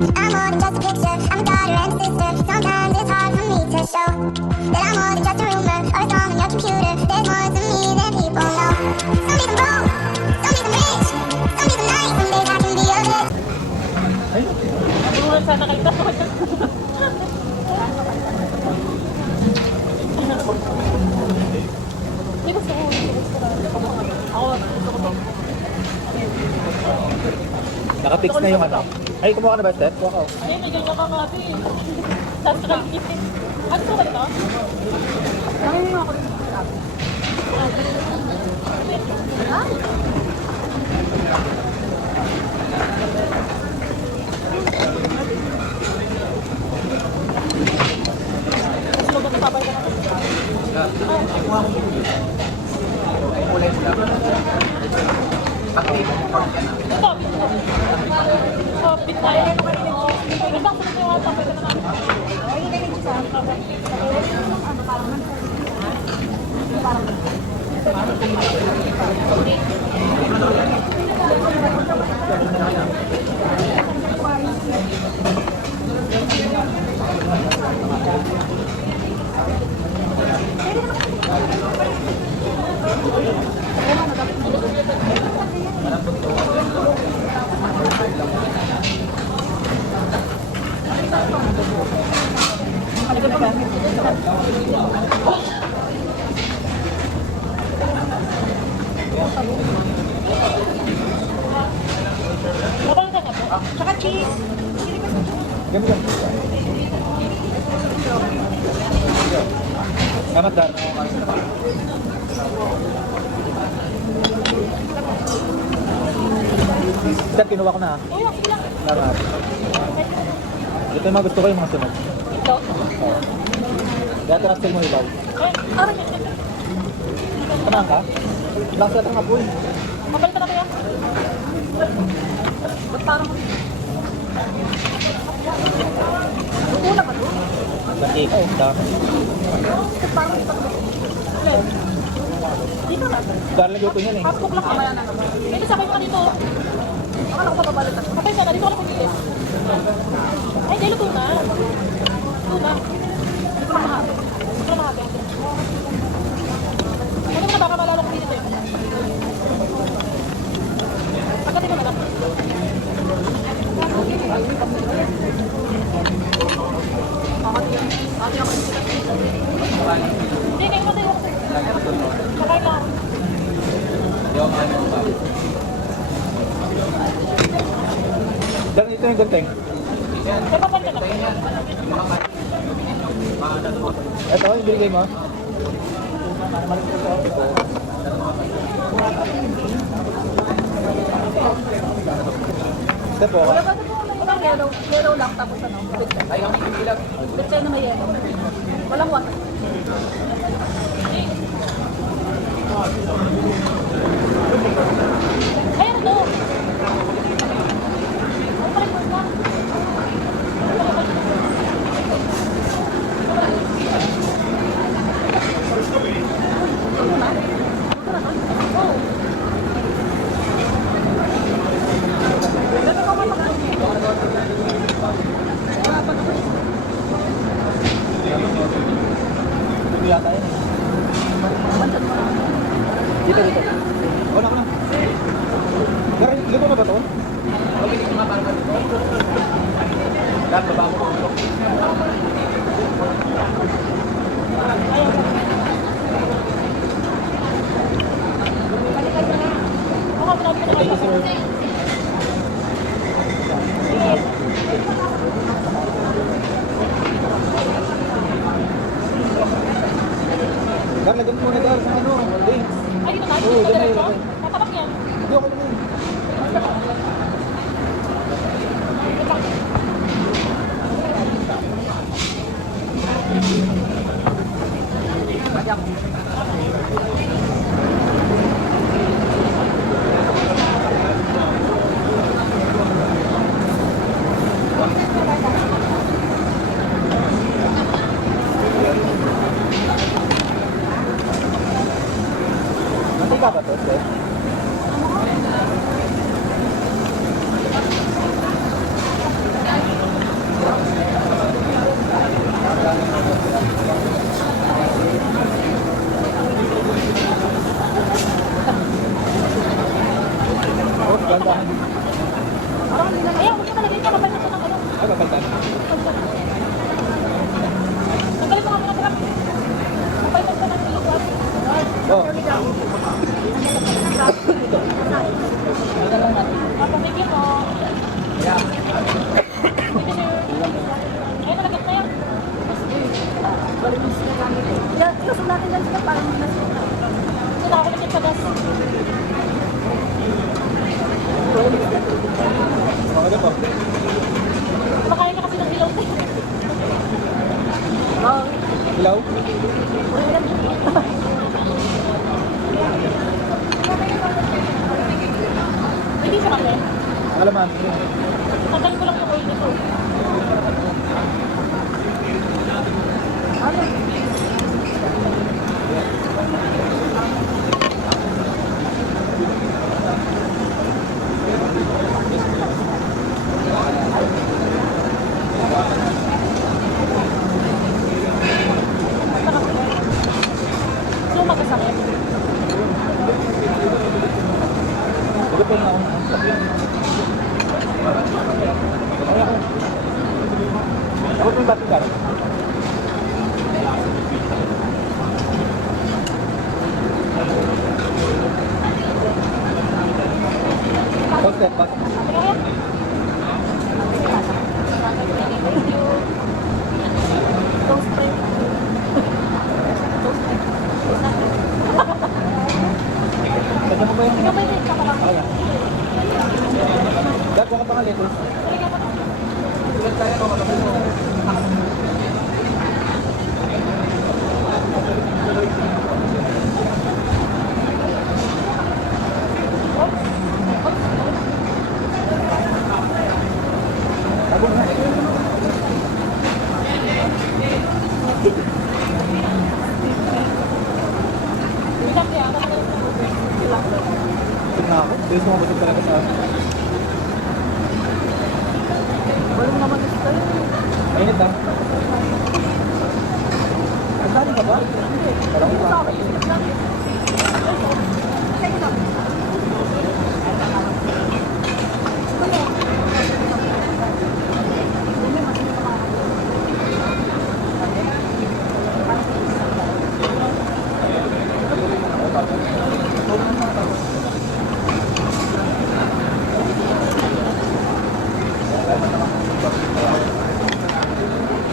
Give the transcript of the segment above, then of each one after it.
I'm more than just a picture, I'm a daughter and a sister. Sometimes it's hard for me to show that I'm more than just a rumor or a song on your computer. There's more to me than people know. Some days I'm broke, some days I'm rich, some days I'm nice, some days I can be a bitch. Buwan sana kayo tapos. Hindi gusto ko. Ako, gusto ko to. Naka-fix na yung ano. Ay, kumuha ka na ba, Steph? Kuha ka. Ay, nagyan ka mga ate. Tapos nakalikitin. Ano to ba ito? Nangyayin ako dito sa sabi. Ha? Kasi lugat na babay ka na. Kuha ko yung kulay pula. Pati yung pork yan. Ito, ito. Oh, bit na yun. Ibang sunod yung mga tapay ka na namin. Ay, hindi rin siya. Mabang ka na po. Tsaka cheese. Ganun lang. Salamat, Dar. Steph, kinuha ko na ha. Uy, ako lang. Salamat. Ito yung mga gusto ko yung mga sunod. Ito. Dati rastel mo ibaw. Ay, parang Tanang ka? Lang sa tanga po eh. mabalik ka na kaya? Ba't parang una ba ito? Bati. Dami. Ba't parang Ulit. Di ba na? Dar lang luto niyan eh. Half-cook lang mamaya na naman. May sabay mo ka dito. Akala ko papabalik ka. Sabay ka na, dito ka lang pumili. Ay, hindi, luto na. Luto na. Hindi ko lang mahati. Hindi ko lang mahati. Ano mo na baka malalo ko dito eh. Pagkatin mo na lang. Hindi, kayo mo tayo. Sakay lang. Dar, ito yung ganteng. May papal ka na. Ito, yung binigay mo. Steph, okay. Wala ba ito po? Yellow lang tapos ano? Bitchay na may yellow. Walang water. Ay, ano to? Ano pa rin mo na? Ito yata yun eh. Dito, dito. Wala ko na. Dar, luto na ba ito? Dar, baba ko. Ako, sinabi ko na Thank you, sir. Dar, lagyan mo muna Dar sa ano, drinks. Ay, ito na. Oo, Ito dyan na diretso? ilagay. Tatabak yan. Hindi ako naman. Gandahan. Parang hindi na. Ayaw, huwag mo talaga yung kapapay na siya ng ano. Ay, papalitan. Nagalit mo nga mga trap. Kapay na siya ng iluwas. Oh. Papamigin mo. Ayun, nalagyan na yan. Ilusog natin dyan sila parang nasuot na. Ito na ako naging pagas. Mga po. Makain ka kasi ng ilaw. Ilaw? Hindi siya kami. Alaman. Tatayin ko lang yung oil nito. Ano? So, magkasakit. Ito na ako. Ako po yung batik ka. Step back. Kasi mo ba yung... Ayan. Gagawa ka pa nga lito. Sulat tayo no, malapit mo. Tabong na. Tignan ako. Dito sumabasag talaga sa akin. Walang naman ito. Mainit ah. Ang dami ka ba? Parang ulang.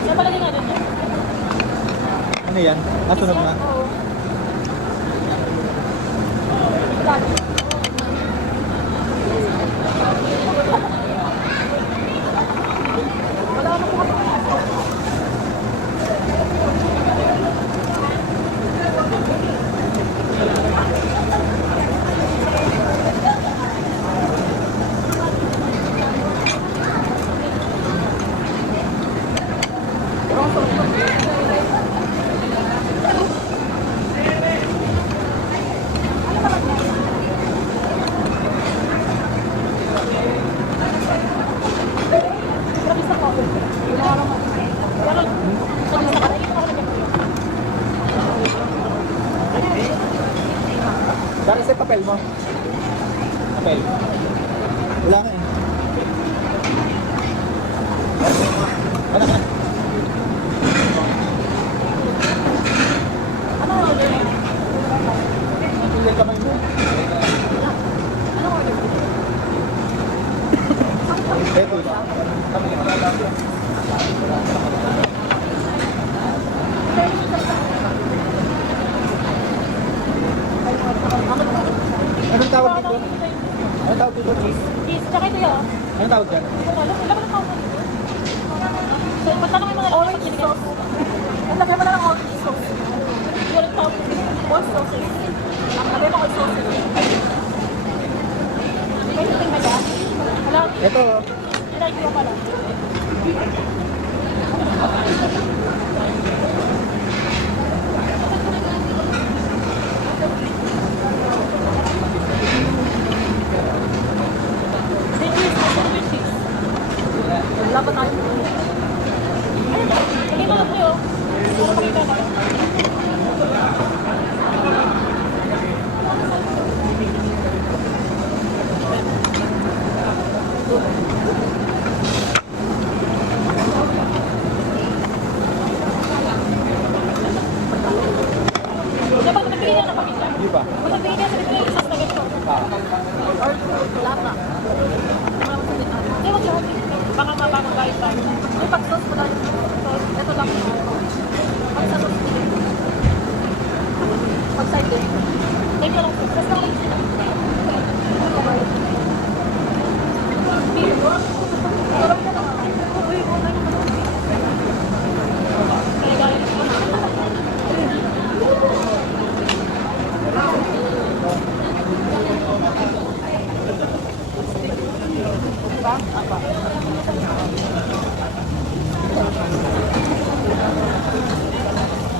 Yan palagay nga din yan. Ano yan? Nasunog na? Oo. Dati. Wala na po kasi. Grabe sa ko. Wala naman. Pero, pag isa ka na, ito ako naging. Dari sa papel mo. Papel. Wala na eh. Ano ka? Ano order mo? Pili kamay mo. Ano order mo? Ito. Kami ka. Anong tawag dito? Anong tawag dito? Cheese? Cheese, tsaka ito yun. Anong tawag dyan? Wala ba tawag mo? So, pagtanong mo na orange sauce. Ang lagyan mo na ng orange sauce. Walang tawag mo. All sauces. Ang lagyan mo all sauces. May hiting na dyan? Wala. Ito. Ilay ko pala. Wala pa tayo. Ayun, lagyan mo lang kayo. Para pakita ka. Or lata. Hindi, wag lahat. Baka mabago guys tayo. Yung pag-sauce mo lang. Ito lang. Pag sa sauce. Pag side dish. Thank you lang. Basta lang. Sarap ka na. Uy, okay naman.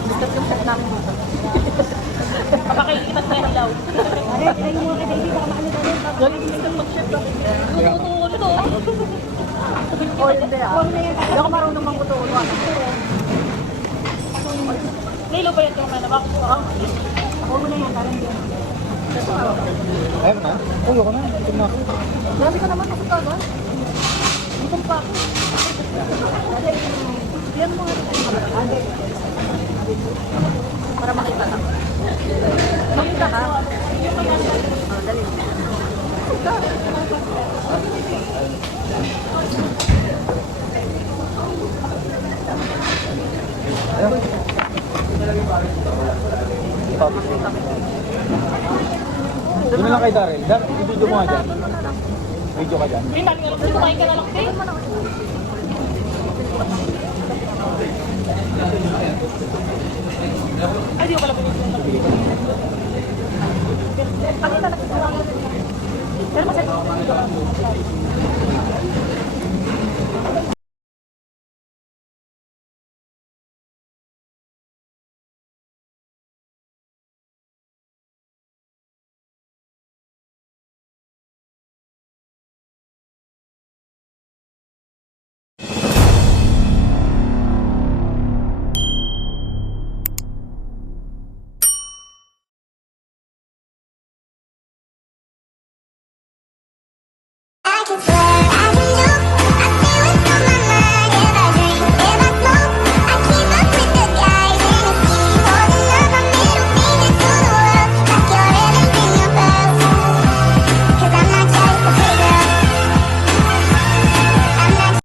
Discuss yung set namin dito. Papakaikitan na yung ilaw. Ay, mo ka baby, baka maano ka rin. Galing discuss mag-chef ka. Luto-ulo to. O, hindi ah. Hindi ako marunong mang-uto-ulo. Lilo ba yan yung may nabak? Ako mo na yan, parang yan. Ayun na. Ulo ko na. Tingnan ako. Grabe ka naman, nakita ba? Gutom pa ako. Yan mga para makita ka. Makita ka? Oh, dali. Doon na lang kay Daryl. I-video mo nga dyan. Video ka dyan. Hindi, mali nga lang. Kumain ka na lang. Ay, di ko pala pinigyan. Pakita na kita lang. Pero masaya. I can swear